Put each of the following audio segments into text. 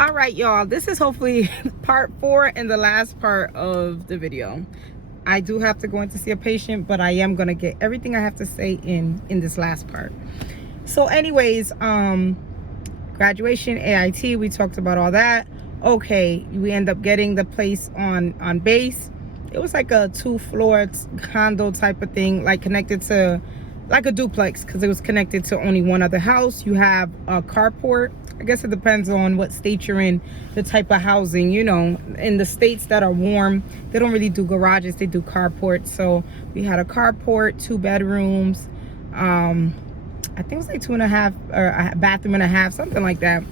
All right, y'all, this is hopefully part 4 and the last part of the video. I do have to go in to see a patient, but I am gonna get everything I have to say in this last part. So anyways, graduation, AIT, we talked about all that. Okay, we end up getting the place on base. It was like a 2-floor condo type of thing, like connected to like a duplex, because it was connected to only one other house. You have a carport. I guess it depends on what state you're in, the type of housing. You know, in the states that are warm, they don't really do garages, they do carports. So we had a carport, 2 bedrooms, I think it was like 2.5, or a bathroom and a half, something like that.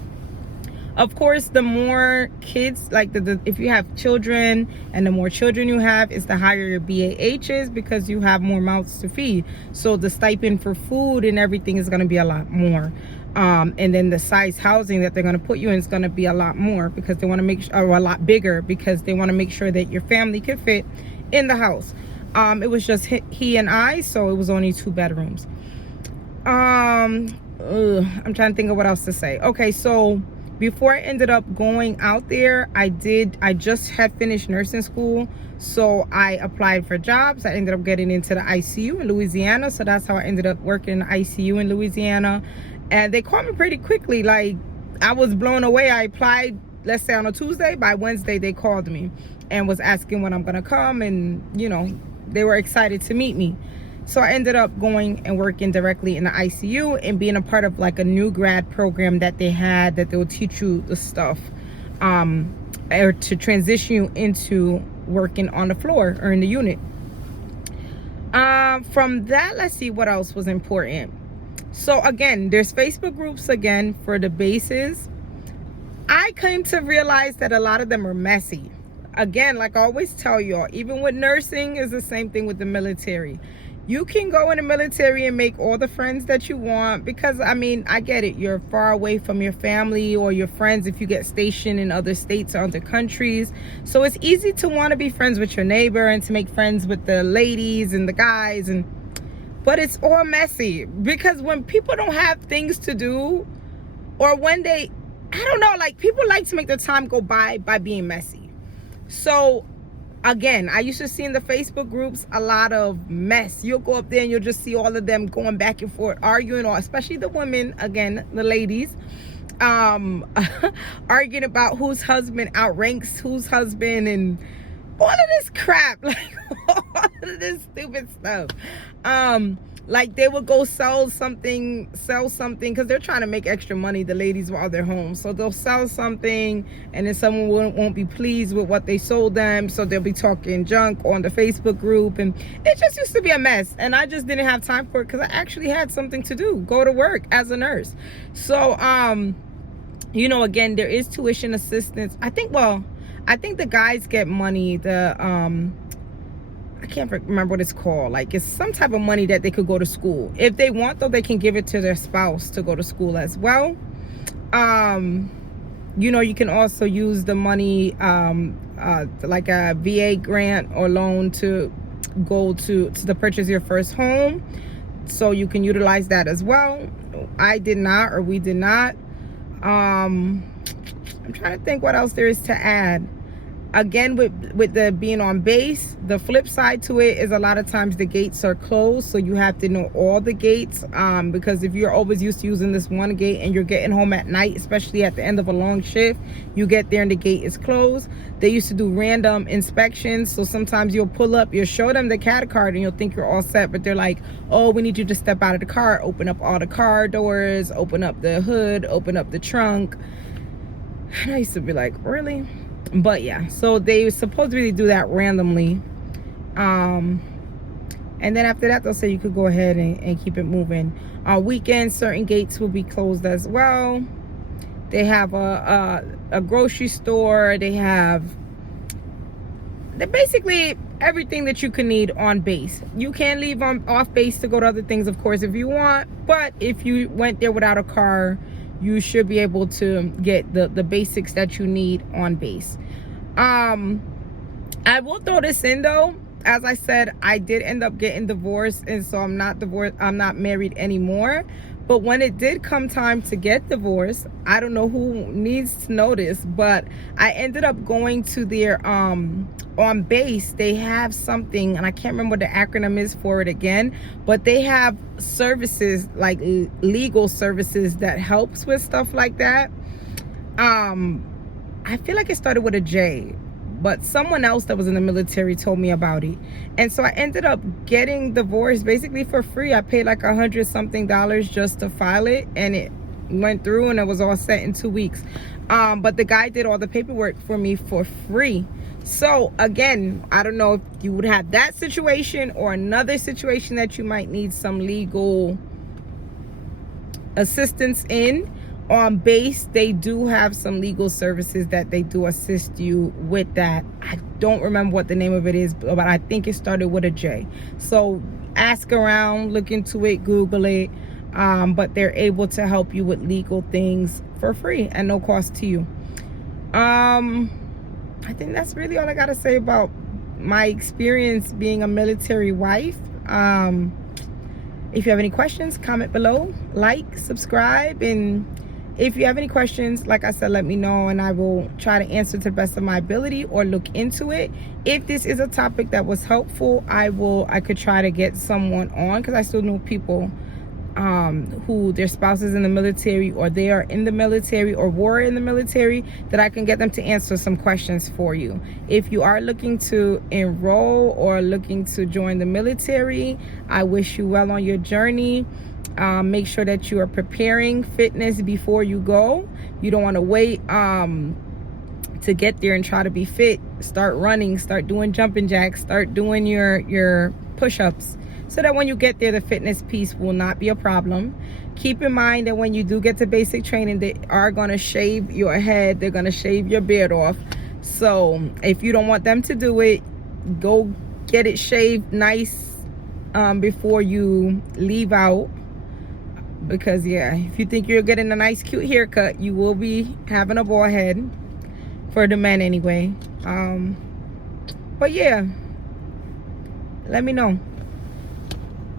Of course, the more kids, like if you have children, and the more children you have, is the higher your BAH is, because you have more mouths to feed. So the stipend for food and everything is going to be a lot more. And then the size housing that they're going to put you in is going to be a lot more, because they want to make or a lot bigger, because they want to make sure that your family can fit in the house. It was just he and I, so it was only 2 bedrooms. I'm trying to think of what else to say. Okay, so before I ended up going out there, I just had finished nursing school, so I applied for jobs. I ended up getting into the ICU in Louisiana, so that's how I ended up working in the ICU in Louisiana. And they called me pretty quickly. Like, I was blown away. I applied, let's say, on a Tuesday. By Wednesday, they called me and was asking when I'm gonna come, and you know, they were excited to meet me. So I ended up going and working directly in the ICU and being a part of like a new grad program that they had, that they will teach you the stuff, or to transition you into working on the floor or in the unit. From that, let's see what else was important. So again, there's Facebook groups again for the bases. I came to realize that a lot of them are messy. Again, like I always tell y'all, even with nursing, is the same thing with the military. You can go in the military and make all the friends that you want, because I mean, I get it, you're far away from your family or your friends if you get stationed in other states or other countries. So it's easy to want to be friends with your neighbor and to make friends with the ladies and the guys, but it's all messy, because when people don't have things to do, or when they, I don't know, like, people like to make the time go by being messy. So again, I used to see in the Facebook groups a lot of mess. You'll go up there and you'll just see all of them going back and forth, arguing, or especially the women, again, the ladies, arguing about whose husband outranks whose husband, and all of this crap, like all of this stupid stuff. Like, they would go sell something, because they're trying to make extra money, the ladies, while they're home. So they'll sell something, and then someone won't be pleased with what they sold them, so they'll be talking junk on the Facebook group, and it just used to be a mess. And I just didn't have time for it, because I actually had something to do, go to work as a nurse. So you know, again, there is tuition assistance. I think the guys get money, I can't remember what it's called. Like, it's some type of money that they could go to school. If they want, though, they can give it to their spouse to go to school as well. You know, you can also use the money, like a VA grant or loan, to go to purchase your first home. So you can utilize that as well. I did not, or we did not. I'm trying to think what else there is to add. Again, with the being on base, the flip side to it is a lot of times the gates are closed, so you have to know all the gates, because if you're always used to using this one gate and you're getting home at night, especially at the end of a long shift, you get there and the gate is closed. They used to do random inspections, so sometimes you'll pull up, you'll show them the CAD card, and you'll think you're all set, but they're like, oh, we need you to step out of the car, open up all the car doors, open up the hood, open up the trunk. And I used to be like, really? But yeah, so they supposedly do that randomly, and then after that, they'll say you could go ahead and keep it moving. On weekends, certain gates will be closed as well. They have a grocery store. They're basically everything that you can need on base. You can leave off base to go to other things, of course, if you want, but if you went there without a car, you should be able to get the basics that you need on base. I will throw this in though. As I said, I did end up getting divorced, and so I'm not married anymore. But when it did come time to get divorced, I don't know who needs to know this, but I ended up going to their on base. They have something, and I can't remember what the acronym is for it again, but they have services, like legal services, that helps with stuff like that. I feel like it started with a J, but someone else that was in the military told me about it. And so I ended up getting divorced basically for free. I paid like $100 something just to file it, and it went through and it was all set in 2 weeks. But the guy did all the paperwork for me for free. So again, I don't know if you would have that situation or another situation that you might need some legal assistance in. On base, they do have some legal services that they do assist you with that. I don't remember what the name of it is, but I think it started with a J. So ask around, look into it, Google it. But they're able to help you with legal things for free and no cost to you. I think that's really all I gotta say about my experience being a military wife. If you have any questions, comment below, like, subscribe, and if you have any questions, like I said, let me know and I will try to answer to the best of my ability or look into it. If this is a topic that was helpful, I could try to get someone on, because I still know people who their spouses in the military, or they are in the military or were in the military, that I can get them to answer some questions for you. If you are looking to enroll or looking to join the military, I wish you well on your journey. Make sure that you are preparing fitness before you go. You don't want to wait to get there and try to be fit. Start running, start doing jumping jacks, start doing your push-ups, so that when you get there, the fitness piece will not be a problem. Keep in mind that when you do get to basic training, they are going to shave your head, they're going to shave your beard off. So if you don't want them to do it, go get it shaved nice before you leave out. Because yeah, if you think you're getting a nice cute haircut, you will be having a bald head, for the men anyway. But yeah, let me know.